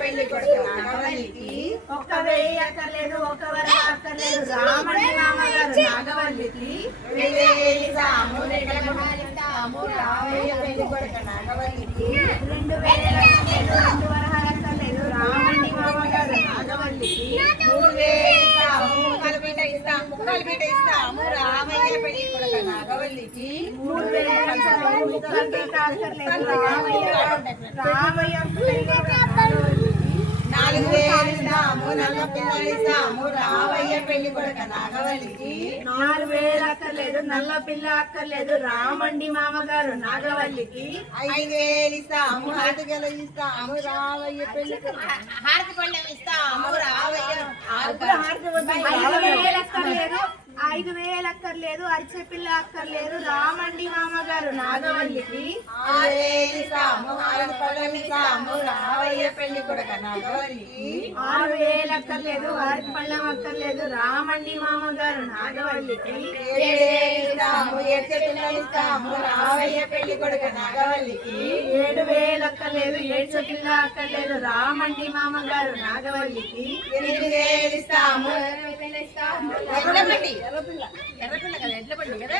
పెళ్లి కొడుకు నాగవల్లికి 1,000 అక్కర్లేదు, 1 వరం అక్కర్లేదు, రామండి మామగారు నాగవల్లికి 2,000 ఇస్తాము, 2 గుణాలు ఇస్తాము, రామయ్య పెళ్లి కొడుకు నాగవల్లికి 2,000 అక్కర్లేదు, 2 వరహాలు అక్కర్లేదు, రామండి మామగారు నాగవల్లికి 3,000 ఇస్తాము, ముక్కలు పీట ఇస్తాము, ముక్కలు పీట ఇస్తాము, రామయ్య పెళ్లి కొడుకు నాగవల్లికి 3,000 అక్కర్లేదు, ముక్కలు పీట అక్కర్లేదు, రామయ్య పెళ్లి కొడుకు నాగవల్లికి 4,000 ఇస్తాము, నల్ల పిల్లలు ఇస్తాము, రామయ్య పెళ్లి కొడుకు నాగవల్లికి 4,000 అక్కర్లేదు, నల్ల పిల్ల అక్కర్లేదు, రామండి మామగారు నాగవల్లికి 5,000 ఇస్తాము, హారతిగల ఇస్తాము, రామయ్య పెళ్లి హారతి పళ్ళెం ఇస్తాము, రామయ్య 5,000 అక్కర్లేదు, 5,000 అక్కర్లేదు, అరిచె పిల్ల అక్కర్లేదు, రామండి మామగారు నాగవల్లికి 6,000 ఇస్తాము, హారతి పళ్ళెం ఇస్తాము, రామయ్య పెళ్లి కొడుకు నాగవల్లికి 6,000 అక్కర్లేదు, అరటి పళ్ళం అక్కర్లేదు, రామండి మామగారు నాగవల్లికి 7,000 ఇస్తాము, ఎడ్చె పిల్లలు ఇస్తాము, రామయ్య పెళ్లి కొడుకు నాగవల్లికి 7,000 అక్కర్లేదు, ఏడ్చ పిల్ల అక్కర్లేదు, రామండి మామగారు నాగవల్లికి 8,000 ఇస్తాము, ఎర్రబండి ఎర్రపిల్ల కదా ఎడ్లబండి కదా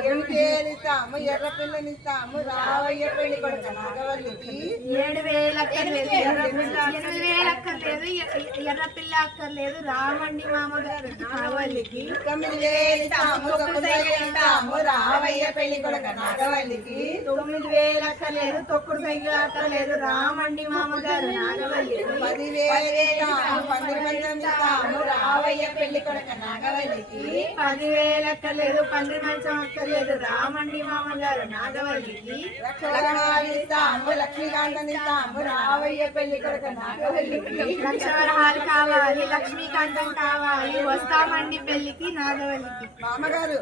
8,000 ఇస్తాము, ఎర్ర పిల్లని ఇస్తాము, రామయ్య పెళ్లి కొడుకు నాగవల్లికి 7,000 అక్కర్లేదు, 8,000 అక్కర్లేదు, ఎర్ర పిల్ల అక్కర్లేదు, రామండి మామగారు నాగవల్లికి 9,000 ఇస్తాము, 9,000 ఇస్తాము, రామయ్య పెళ్లి కొడుకు నాగవల్లికి 9,000 అక్కర్లేదు, తొక్కుడు సైకిల్ అక్కర్లేదు, రామండి మామగారు నాగవల్లికి 10,000 ఇస్తాము, పందిరి మంచం ఇస్తాము, రామయ్య పెళ్లి కొడుకు నాగవల్లికి 10,000 అక్కర్లేదు, పందిరి మంచం అక్కర్లేదు, రామండి మామగారు నాగవల్లికి లక్షణాలు ఇస్తాము, లక్ష్మీకాంతం ఇస్తాము, రామయ్య పెళ్లి కొడుకు నాగవల్లికి లక్షవరహాలు కావాలి, లక్ష్మీకాంతం కావాలి, వస్తామండి పెళ్లికి నాగవల్లికి మామగారు